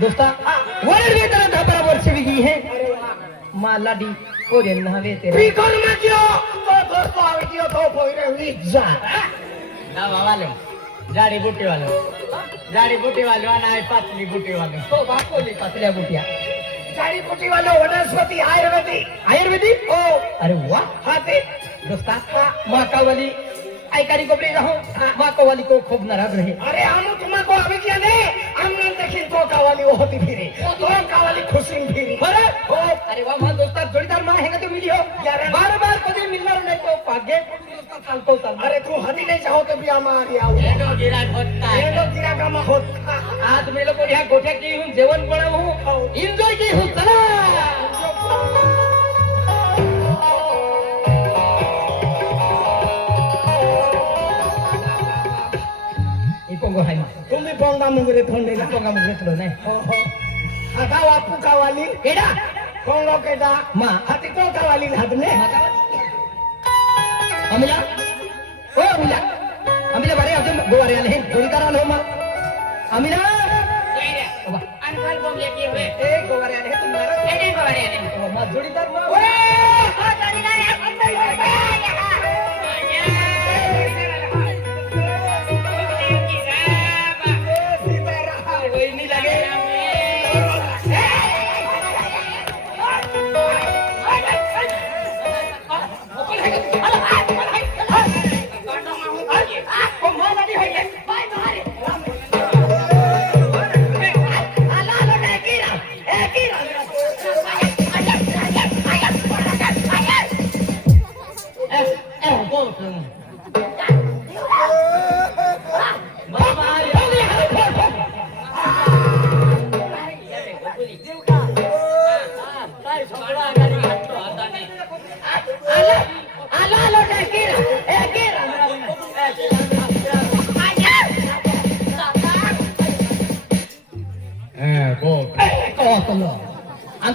दोस्ता वरड वेतन 10-12 वर्ष विगी है मालाडी कोरे नहावे तेरे बिकॉन मत यो तो दोस्तों आवे दियो तो पोइरे हुई जा ना वाले जाड़ी बूटी वाले आना पतली बूटी वाले तो बाको ले पतलिया बूटिया जाड़ी बूटी वाले वनस्पति आयुर्वेदिक ओ अरे वाह हाथी दोस्ता माकावली ऐकारी को प्रेम हो माकावली को खूब नाराज रहे अरे हम तुमको अभी क्या ने हमने देखी तो कावाली वो होती फिरी तो कावाली खुशी फिरी अरे वाह मां दोस्ता जोड़ीदार मां है तो मिली हो यार बार-बार कभी मिलना नहीं तो भाग्य दोस्ता चालतो चाल अरे तू हदी नहीं चाहो तो भी हमारी आओ एनो गिराक होता है एनो गिराक हम होता आज मैं लोग यहाँ गोठ्या की हूँ जेवण बनवू एन्जॉय की हूँ चला पोंगो है तुम्ही पोंगा मुगरे थोंडे ना पोंगा मुगरे थोडो नाही आता वापू कावाली केडा पोंगो केडा मा हाती तो कावाली हादने अमिला ओ अमिला बारे अजून गोवारे आले जोडीदार आलो मा अमिला बाबा अनकाल बोंगे की होय ए गोवारे आले तुम्हाला ए गोवारे आले मा जोडीदार मा ओ जोडीदार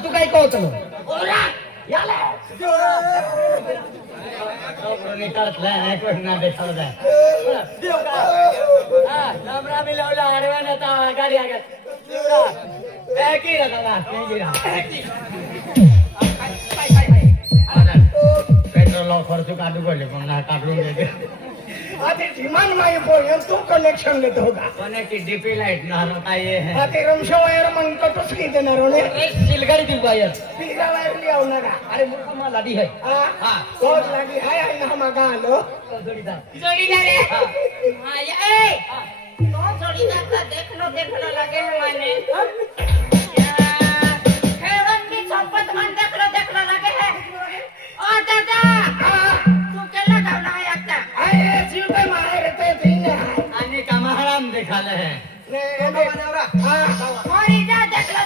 तू काय कहतो गाडी पेट्रोल खर्च काढू पडले पण काढून घ्यायचे आते डिमांड माय बोल तू कनेक्शन लेत होगा कोणाची डीपी लाईट ना काय आते रमशो वायर मन कटोस की देणार होने सिलगाडी दी वायर पिला वायर लिया होणार अरे मुका लाडी है हां तो लाडी है ना मागा आलो जोड़ीदार है हां ये तो जोड़ीदार का देख लो लगे माने खेड़न की सोपत मन देख लो लगे है ओ दादा तू केला गावला है आता अरे जीव पे मारे रहते दिन आणि कमाहराम दिखाले है ने बनावरा हां मोरी जा देख लो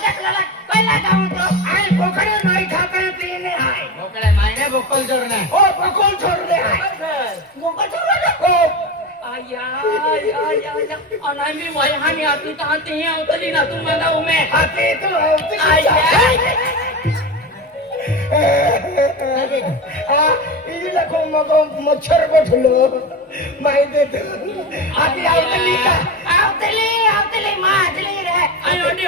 पहिला गाव तो आई पोखरे नाही खाते तीन आहे बोकडे मायने बोकल जोरने ओ बकोल छोड़ दे मोका छोड़ा ओ आया अनामी वयहानी आतू तांती आवतली ना तू मला उमे आते तो इला को मगो मच्छर बैठलो माई दे आती आवतली माजली रे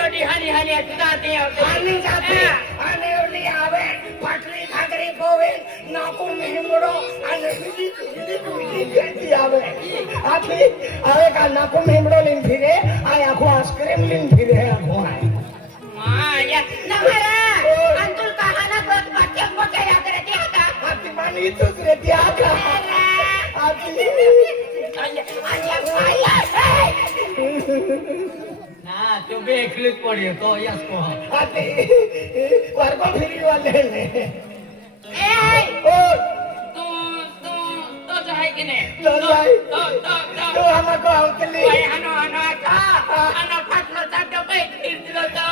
ओडी हानी तांती आनी जाते आने ओली आवे पाटली खाकरी पोवे नाको मेहमड़ो आने बिली कहती आवे आती आवे का नाको मेहमड़ो लिन फिरे आय आखो आइसक्रीम लिन फिरे आखो आय माया नमरा अंतुल कहाना बच्चे बच्चे याद रहती आता आती मानी इतुस रहती आका आती आया ना तू भी एकलीच पड़ी तो यस को आती वर्गो फिरी वाले ने ए ओ तो जो है कि नहीं तो हमको आवतली वयहानो आना फाटलो चाटो पे इतलो तो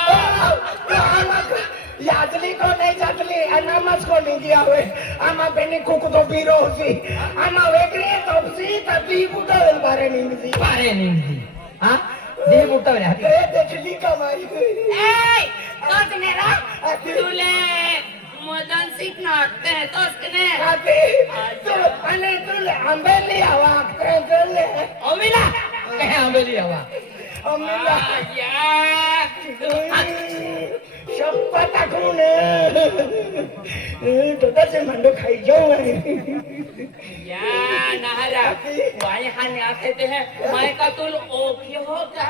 यादली को नहीं जातली अनामस को नहीं दिया हुए आमा बेनी कुक तो बीरो होसी आमा वेगरी तोसी तबी बुटल बारे निंदी हां दे बुटा रे ए देखली कमाई ए तो मेरा तुले मदन सीख नाटते हैं तो उसने आते तो अने तुले अंबेली हवा तुले अमिला कहे अंबेली हवा अमिला या પોતાને મંડો ખાઈ જાઉં या नाहरा वाई हाने आखे ते हैं मैं का तुल ओखी होगा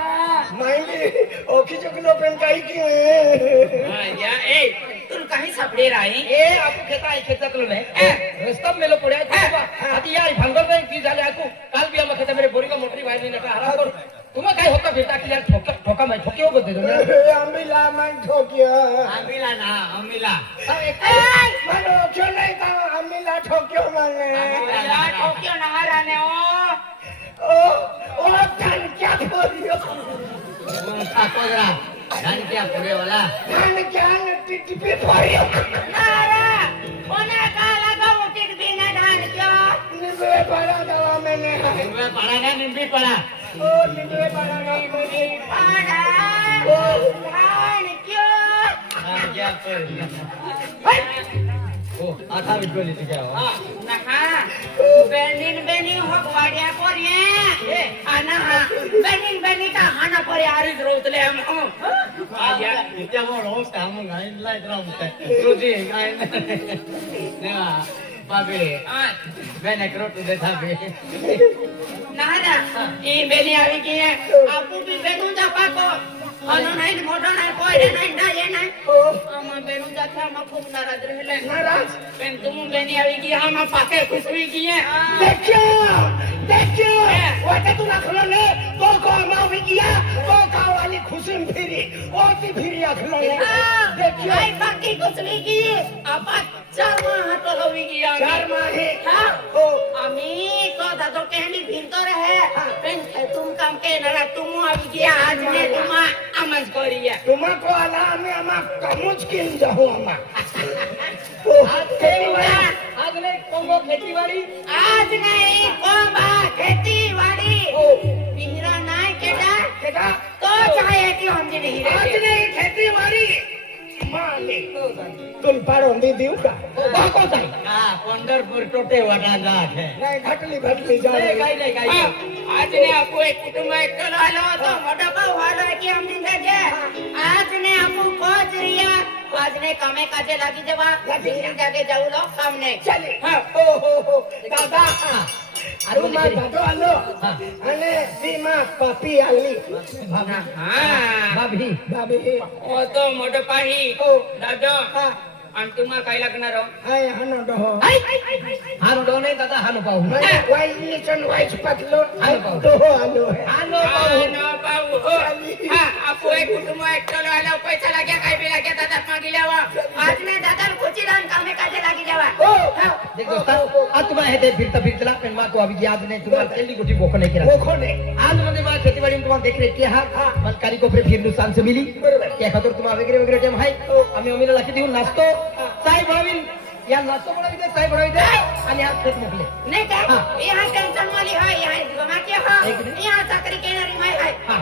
माइंडी ओखी चकलो पेन काई की हां या ए तुल कहीं सापडे राई ए आपू खेतातलो नाही रस्ता मेलो पुढे आता या भांगोल नाही की झाले आकू काल बी आम्हा खेता मेरे बोरी का मोटरी वायली नका हरा कर तुम्हा काय होता फिरता की यार ठोका मैं ठोके हो गते ना अमिला मन ठोकिया अमिला ना अमिला मन ओखो नहीं का अमिला ठोकियो माने अमिला ठोक्यो नाहरा ने ओ धन क्या बोलियो ठाकोरा धन क्या पूरे वाला धन क्या टिपे पारियो नाहरा ओने का लगा उटिक भी ना धन क्या निबे पड़ा दवा मैंने निम्बे पड़ा ना निम्बी पड़ा ओ निबे पड़ा नहीं मुझे पड़ा ओ धन क्यों हां क्या कर ओ आता बिटकोली ते क्या हो नहा बेनिन हो वाड्या पोरिये आना बेनिन का हाना पोरे आरीज रोतले हम आया इत्या मोळो काम गाइन लायत रामते रोजी गाइन नेवा बाबे बेने करोटू देता बे नाहरा ई बेनी आवी की है आपू भी बेनु जा पाको अनु नाही मोठो नाही कोई नाही ना ये नाही आमा बेनु जा था मा खूब नाराज रहले नाराज पेन तुम बेनी आवी की हम पाके खुश हुई की है देखियो वाटे तू नाखलो ने तो को मावी किया तो का वाली खुशी फिरी ओ ती फिरी अखलो ने देखियो आई बाकी कुछ नहीं की आपा 4 माह तो होवी की आमी 4 माह हां ओ आमी तो दादो कहनी भिनतो रहे पेन तुम काम के नरा तुम आवी की आज ने तुम आमज करिया तुमको आला में अमा कमुच किन जाऊ अमा ओ आज नाही कोंगो खेतीवाडी आज नहीं कोबा खेतीवाड़ी ओ पिहरा नाय केटा केटा तो चाहे की हम जी नहीं आज रहे नहीं खेती वाली माले तुम पारो दी दिउ का बाको जाय हां पंढरपूर टोटे वाटा जात है नहीं घटली जाय नाही काय आज ने आपको एक कुटुंब एक आलो तो मोटा का वाला की हम दिन जे आज ने आपको खोज रिया आज ने कामे काजे लागी जवा दिन जाके जाऊ लो सामने चले हां हो दादा अरे मा दादो आलो अने सीमा पापी आली हां भाभी बाबी ओ तो मोटो पाही ओ दादो हा आणि तुम्हा काय लागणार हो हाय हनो दहो हानो डो नाही दादा हानो पाहू वाई निचन वाईच पतलो हानो पाहू तो आलो हानो पाहू नो पाऊ हो हां आपको एक कुटुंब एक आलो पैसा लाग्या काय बी लाग्या दादा मागी लावा आज ने दादा कुची दान कामे काजे लागी जावा ओ देख दोस्ता आज तुम्हाला हे ते फिरता पण मा को अभी आज नाही तुम्हाला केली गोटी भोक नाही केला वो खोने आज म्हणजे मा खेतीवाडी में तुम्हाला देख रहे की हा मनकारी को फिर नुकसान से मिली बरोबर त्या खातर तुम्हाला वगैरे टाइम आहे आम्ही अमीला लाकी देऊन नाचतो चाय बनवीन या नाचतो बनवी दे चाय बनवी दे आणि आज खेत मोकले नहीं का यहाँ टेंशन वाली है यहाँ गमा के है यहाँ चाकरी केनारी में है हां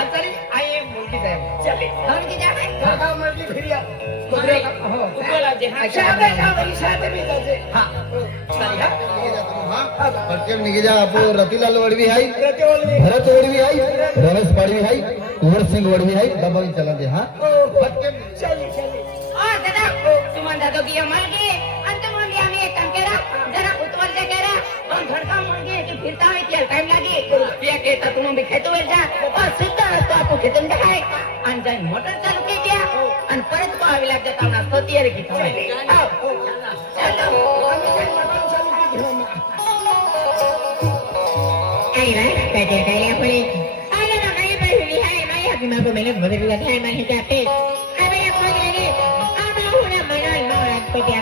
आज तरी आई मुलगी जाय चले धन की जाए काका मर्जी फिरिया हो बोला जे हाँ शादे का वही शादे भी दे हां चली हा पटकन निघजा आपो रतीलाल वडवी हाय रते बोलनी भरत वडवी हाय रमेश पाडवी हाय कुंवर सिंह वडवी हाय डबल चला दे हा पटकन चली और दादा तुम दादो की मांगे अंत मांगे हमें एक काम करा जरा उतवर से करा और धड़का मांगे कि फिरता है क्या टाइम लगे ये कहता तुम भी खेतो में जा और सीधा तो आपको खेत में है अनजान मोटर चालू की क्या अन परत को आवी लग जाता ना तो तियर की तो चलो चलो हम चल मटन चालू की हम आई ना कहते कहले अपने आले ना नहीं पे हुई है मैं अभी मैं को मैंने बदल दिया है मैं क्या पे अबे ये कोई नहीं अब उन्हें मना ना पे क्या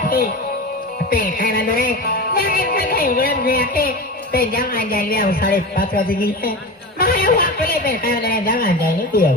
पे है ना रे लेकिन कहीं उन्हें भी आके पे जमा जाए 5:30 बजे की है मैं वो अकेले पे जामा जाए नहीं दिया